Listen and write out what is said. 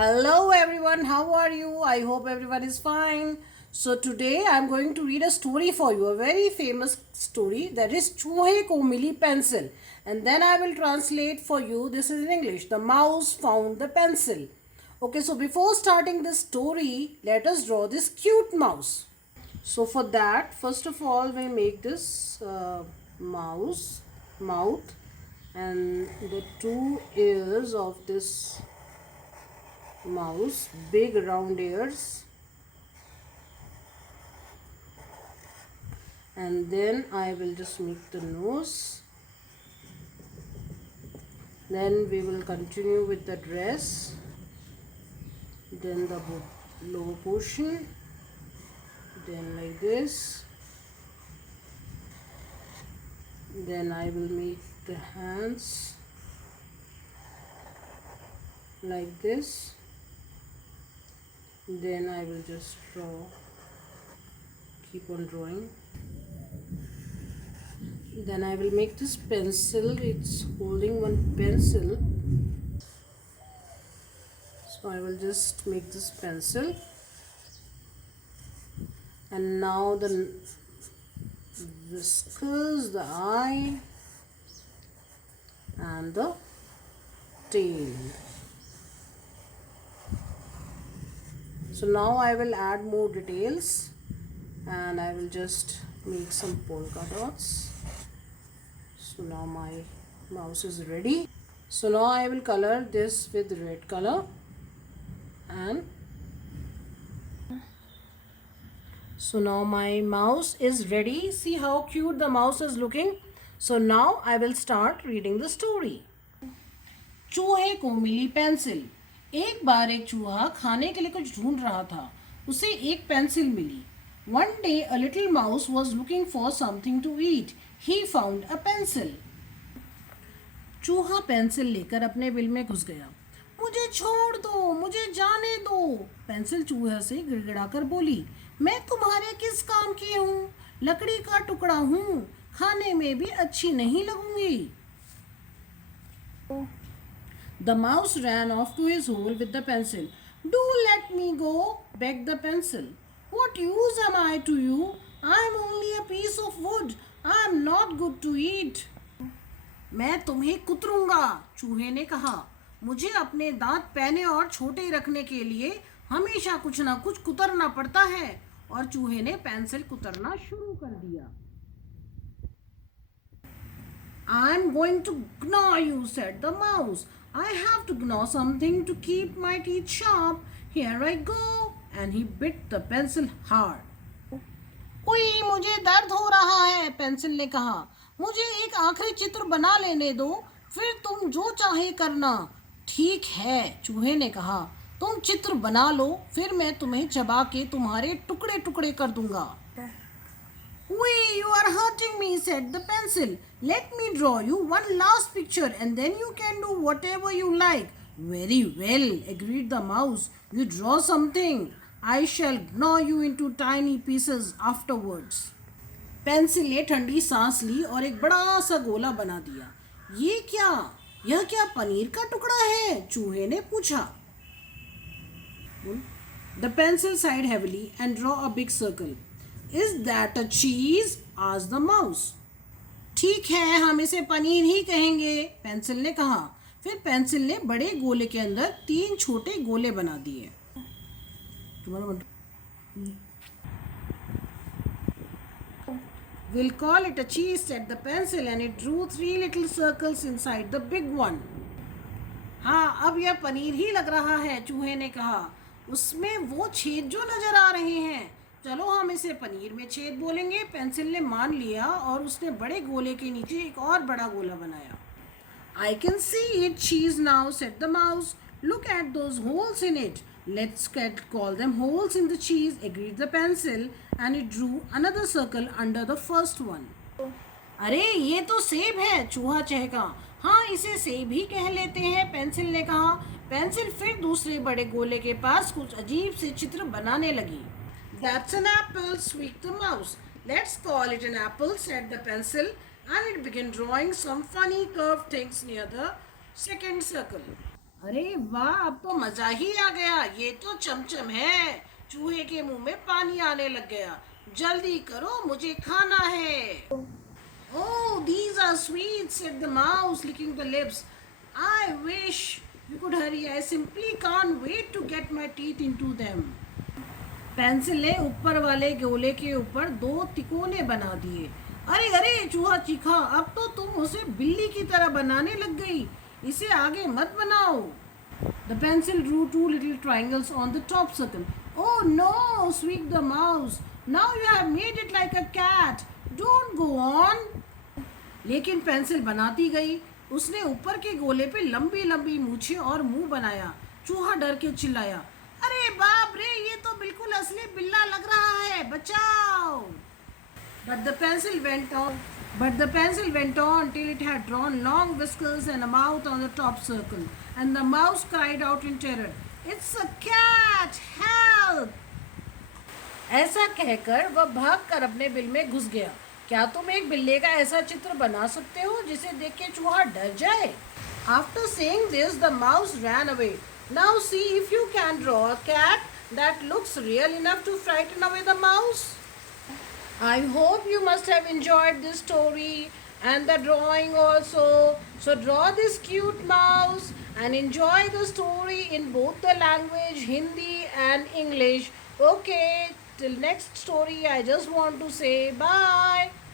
Hello everyone, how are you? I hope everyone is fine. So today I am going to read a story for you, a very famous story that is Choohe ko mili pencil. And then I will translate for you. This is in English. The mouse found the pencil. Okay, so before starting the story, let us draw this cute mouse. So for that, first of all, we make this mouse mouth and the two ears of this mouse, big round ears, and then I will just make the nose. Then we will continue with the dress, then the lower portion, then like this, then I will make the hands like this, then I will just keep on drawing. Then I will make this pencil. It's holding one pencil, so I will just make this pencil. And now the whiskers, the eye, and the tail. So now I will add more details and I will just make some polka dots. So now my mouse is ready. So now I will color this with red color, and so now my mouse is ready. See how cute the mouse is looking. So now I will start reading the story. चूहे को मिली pencil. एक बार एक चूहा खाने के लिए कुछ ढूंढ रहा था। उसे एक पेंसिल मिली। One day a little mouse was looking for something to eat. He found a pencil. चूहा पेंसिल लेकर अपने बिल में घुस गया। मुझे छोड़ दो, मुझे जाने दो। पेंसिल चूहे से गिड़गिड़ाकर बोली, मैं तुम्हारे किस काम की हूँ? लकड़ी का टुकड़ा हूँ, खाने में भी अच्छी नहीं लगूंगी। The mouse ran off to his hole with the pencil. Do let me go, begged the pencil. What use am I to you? I am only a piece of wood. I am not good to eat. मैं तुम्हें कुतरूंगा, चूहे ने कहा। मुझे अपने दांत पैने और छोटे रखने के लिए हमेशा कुछ ना कुछ कुतरना पड़ता है। और चूहे ने पेंसिल कुतरना शुरू कर दिया। I am going to gnaw you, said the mouse. I have to gnaw something to keep my teeth sharp. Here I go. And he bit the pencil hard. उई, मुझे दर्द हो रहा है, पेंसिल ने कहा। मुझे एक आखिरी चित्र बना लेने दो, फिर तुम जो चाहे करना। ठीक है, चूहे ने कहा। तुम चित्र बना लो, फिर मैं तुम्हें चबा के तुम्हारे टुकड़े टुकड़े कर दूंगा। Wait, you are hurting me, said the pencil. Let me draw you one last picture and then you can do whatever you like. Very well, agreed the mouse. You draw something. I shall gnaw you into tiny pieces afterwards. Pencil ने ठंडी सांस ली और एक बड़ा सा गोला बना दिया। यह क्या पनीर का टुकड़ा है? चूहे ने पूछा। The pencil sighed heavily and drew a big circle. Is that a cheese? asked the mouse. ठीक है, हम इसे पनीर ही कहेंगे, पेंसिल ने कहा। फिर पेंसिल ने बड़े गोले के अंदर 3 छोटे गोले बना दिए। We'll call it a cheese, said the pencil, and it drew 3 little circles inside the big one. हाँ, अब यह पनीर ही लग रहा है, चूहे ने कहा। उसमें वो छेद जो नजर आ रहे हैं। चलो हम इसे पनीर में छेद बोलेंगे। पेंसिल ने मान लिया और उसने बड़े गोले के नीचे एक और बड़ा गोला बनाया। I can see it cheese now, said the mouse. Look at those holes in it. Let's call them holes in the cheese, agreed the pencil, and it drew another circle under the first one. अरे ये तो सेब है, चूहा चहका। हाँ, इसे सेब ही कह लेते हैं, पेंसिल ने कहा। पेंसिल फिर दूसरे बड़े गोले के पास कुछ अजीब से चित्र बनाने लगी। That's an apple, squeaked the mouse. Let's call it an apple, said the pencil, and it began drawing some funny curved things near the second circle. अरे वाह, अब तो मजा ही आ गया। ये तो चमचम है। चूहे के मुंह में पानी आने लग गया। जल्दी करो, मुझे खाना है। Oh, these are sweet, said the mouse, licking the lips. I wish you could hurry. I simply can't wait to get my teeth into them. Pencil ने ऊपर वाले गोले के ऊपर दो तिकोने बना दिए। अरे अरे, चूहा चीखा, अब तो तुम उसे बिल्ली की तरह बनाने लग गई। इसे आगे मत बनाओ। The pencil drew two little triangles on the top circle. Oh no, squeaked the mouse. Now you have made it like a cat. Don't go on. लेकिन पेंसिल बनाती गई। उसने ऊपर के गोले पे लंबी लंबी मूछें और मुंह बनाया। चूहा डर के चिल्लाया, अरे बाप रे, ये तो बिल्कुल असली बिल्ला लग रहा है, बचाओ। But the pencil went on. But the pencil went on till it had drawn long whiskers and a mouth on the top circle. And the mouse cried out in terror, "It's a cat! Help!" ऐसा कहकर वह भागकर अपने bill में घुस गया। क्या तुम एक बिल्ले का ऐसा चित्र बना सकते हो जिसे देख के चूहा डर जाए? After saying this, the mouse ran away. Now see if you can draw a cat that looks real enough to frighten away the mouse. I hope you must have enjoyed this story and the drawing also. So draw this cute mouse and enjoy the story in both the language Hindi and English. Okay, till next story I just want to say bye.